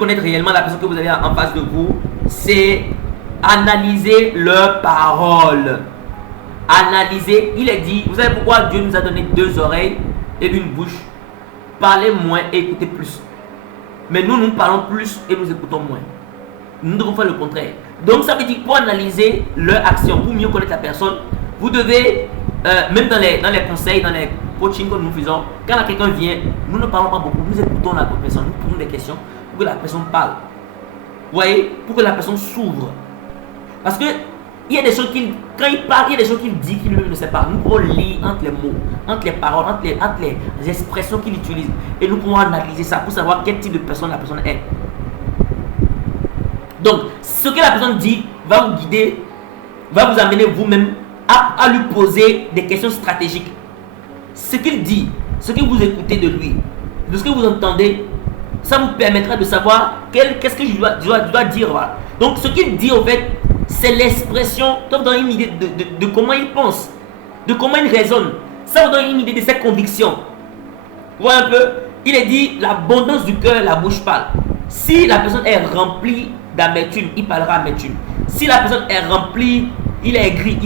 connaître réellement la personne que vous avez en face de vous, c'est analyser leurs paroles. Analyser, il est dit, vous savez pourquoi Dieu nous a donné 2 oreilles et une bouche? Parlez moins et écoutez plus. Mais nous parlons plus et nous écoutons moins. Nous devons faire le contraire. Donc ça veut dire pour analyser leur action, pour mieux connaître la personne, vous devez, même dans les conseils, dans les coachings que nous faisons, quand quelqu'un vient, nous ne parlons pas beaucoup, nous écoutons la personne, nous posons des questions pour que la personne parle. Vous voyez, pour que la personne s'ouvre. Parce que il y a des choses quand il parle, il y a des choses qu'il dit qu'il ne sait pas. Nous pouvons lire entre les mots, entre les paroles, entre les expressions qu'il utilise. Et nous pouvons analyser ça pour savoir quel type de personne la personne est. Donc, ce que la personne dit va vous guider, va vous amener vous-même à lui poser des questions stratégiques. Ce qu'il dit, ce que vous écoutez de lui, de ce que vous entendez, ça vous permettra de savoir qu'est-ce que je dois dire. Voilà. Donc, ce qu'il dit, en fait, c'est l'expression, ça vous donne une idée de comment il pense, de comment il raisonne. Ça vous donne une idée de ses convictions. Vous voyez un peu? Il est dit, l'abondance du cœur, la bouche parle. Si la personne est remplie d'amertume, il parlera amertume. Si la personne est remplie, il est aigri,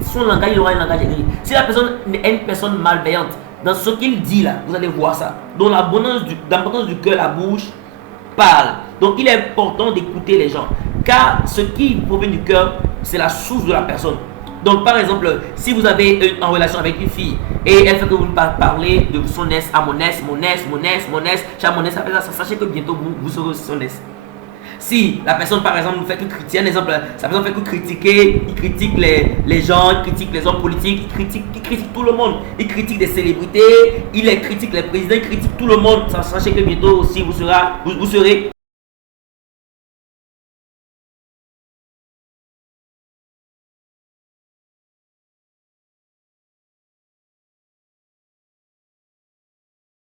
son langage, il aura un langage aigri. Si la personne est une personne malveillante, dans ce qu'il dit là, vous allez voir ça. Donc l'abondance du cœur, la bouche parle. Donc il est important d'écouter les gens. Car ce qui provient du cœur, c'est la source de la personne. Donc par exemple, si vous avez une relation avec une fille et elle fait que vous parlez de son ex à mon ex, sachez que bientôt vous serez aussi son ex. Si la personne par exemple ne fait que critiquer, un exemple, la personne fait que critiquer, il critique les gens, il critique les hommes politiques, il critique tout le monde, il critique des célébrités, il critique les présidents, il critique tout le monde, sachez que bientôt aussi vous serez